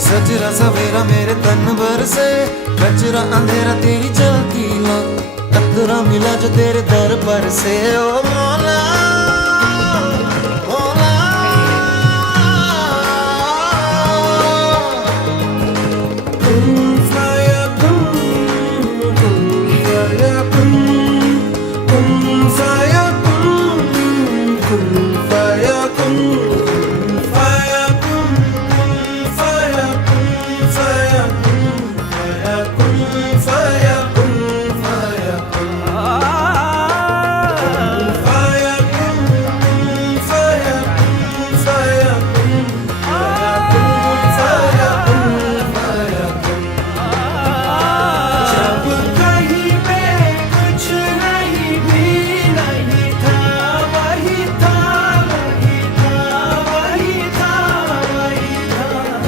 सजरा सवेरा मेरे तन भर से, कचरा अंधेरा तेरी जलती ला, कतरा मिला जो तेरे दर पर से। ओ मौला